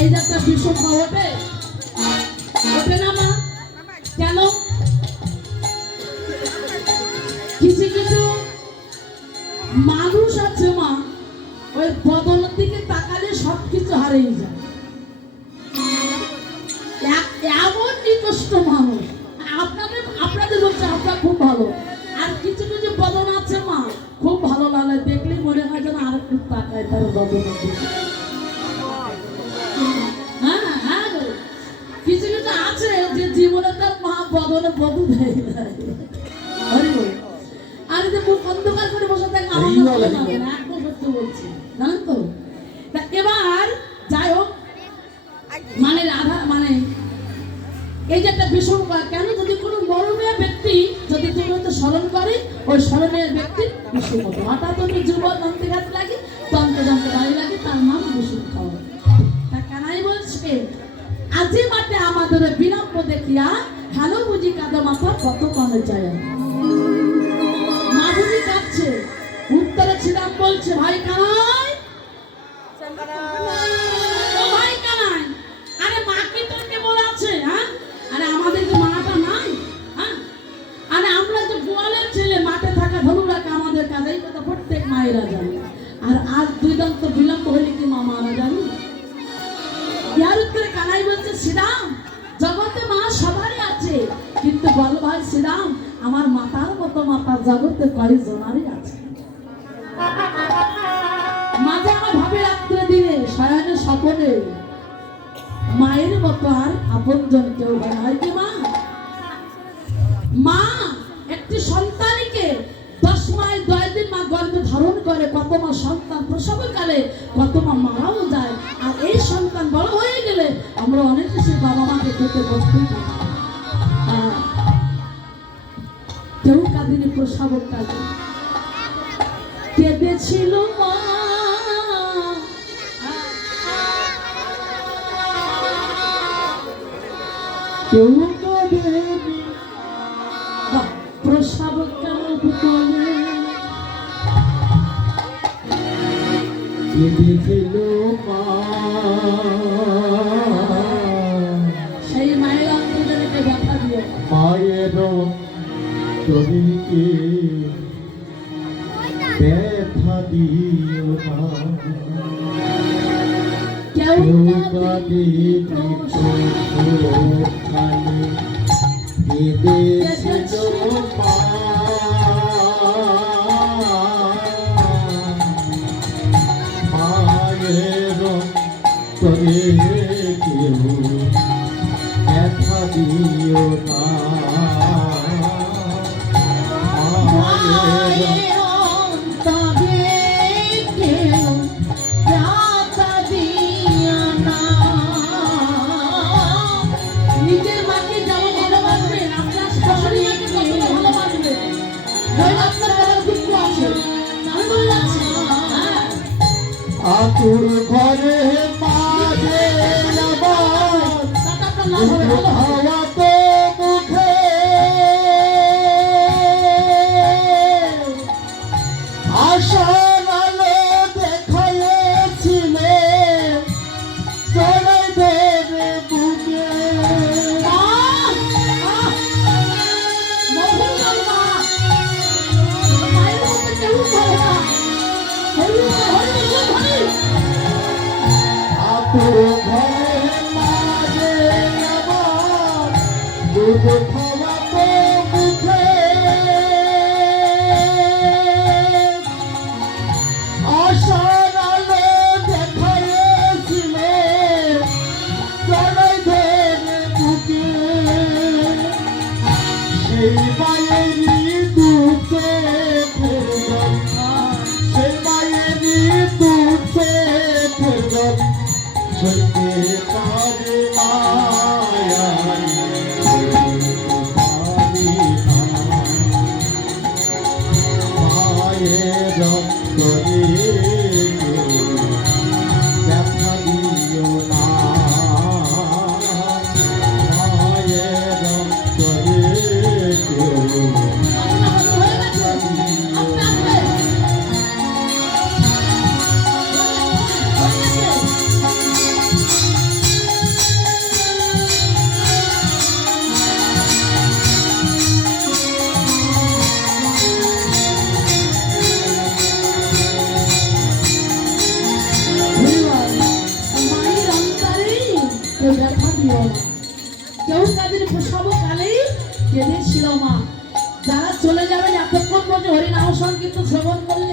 এই যাত্রা ভীষণ ওঠে ওঠে না মা? কেন? কিছু কিছু মানুষ আছে মা, ওই বদলের দিকে তাকালে সবকিছু হারিয়ে যায়। এমন নিকষ্ট মানুষ আপনাদের আপনাদের বলছে আপনার খুব ভালো, আর কিছু কিছু বদল আছে মা খুব ভালো লাগে, দেখলেই মনে হয় যেন আর একটু তাকায় তার বদলের দিকে। কিছু কিছু আছে যে জীবনে তার মা বদলে বদল দেয় আর যে মুখ অন্ধকার করে বসে থাকে আমার লাগে না, একদম সত্য বলছি, জানেন তো। এবার যাই হোক, মানে রাধা মানে এই যে একটা ভীষণ কেন, যদি কোনো মরণীয় ব্যক্তি যদি তুমি হয়তো স্মরণ করে, ওই স্মরণীয় ব্যক্তির ভীষণ মতো হঠাৎ তুমি যুবক দন্তে গাছ লাগে দন্তে দন্তে দাঁড়িয়ে লাগে, তার নাম ভীষণ খাওয়া। তা কানাই বলছে আজি মাঠে আমাদের বিলম্ব দেখিয়া হ্যালো বুঝি কাঁদো মাথা কত কমে যায়। মা বুঝি কাঁদছে, উত্তরে ছিলাম বলছে ভাই কানাই, ও ভাই কানাই, আরে মা কি তোর কেবল আছে? হ্যাঁ, আরে আমাদের যে মাটা নাই, হ্যাঁ, আরে আমরা যে গোয়ালের ছেলে মাঠে থাকা ধনু রাখা আমাদের কাজ, এই কথা প্রত্যেক মায়েরা জানে। আর আজ দুই দন্ত বিলম্ব হলে কি মা মারা জানি? ইয়ার উত্তরে কানাই বলছে শ্রীরাম, জগতে মা সবারই আছে, কিন্তু বল ভাই শ্রীরাম, আমার মাতার মতো মাতা জগতে কয়জনারই আছে। মাঝে আমার ভাবে রাত্রে দিনে শয়নে স্বপনে মায়ের মতো আর আপনজন কেউ হয় কি মা? মা একটি সন্তানকে 10 মাস 10 দিন মা গর্ভে ধারণ করে, কত মা সন্তান প্রসবকালে কত মা মারাও যায়, আর এই সন্তান বড় হয়ে গেলে আমরা অনেক কিছু বাবা মাকে খেতে বসতেই পারি। কেউ কাঁদিনি প্রসবের কাজে, কেঁদেছিল মা, কেউ কাঁদেনি প্রসব কালে, কেঁদেছিল মা, সেই মায়ের অন্তর্জনকে ব্যথা দিয়ে মায়ের শরীরকে ব্যথা দিও না, কেউ কাঁদেনি প্রসবকালে, কেঁদেছিল মা, মায়ের তরে কেউ ব্যথা দিও না, মায়ের অন্তরে কেউ ব্যথা দিও না। নিজের মাকে যেমন ভালোবাসবেন, আপনার শাশুড়ি মাকে তত ভালোবাসবেন, নইলে আপনার বড় দুঃখ আছে। আমি বলে যাচ্ছি, আতুর ঘরে মাঝে হাওয়া তো মুখে, আশার আলো দেখাইছিলে চড়াই দেবে বুকে, আতুর ঘরে মাঝে আবার দুধ খাওয়া তো মুখে, আশার আলো দেখাইছিলে সইতে পারে না মায়ের অন্তরে ব্যথা দিও না মায়ের অন্তরে হয়ে গেছে আস্তে আস্তে মায়ের অন্তরে কেউ ব্যথা দিও না কেউ তাদের প্রসব কালেই কেঁদেছিল মা যারা চলে যাবেন এতক্ষণ পর্যন্ত হরিনাম সংকীর্তন শ্রবণ করলেন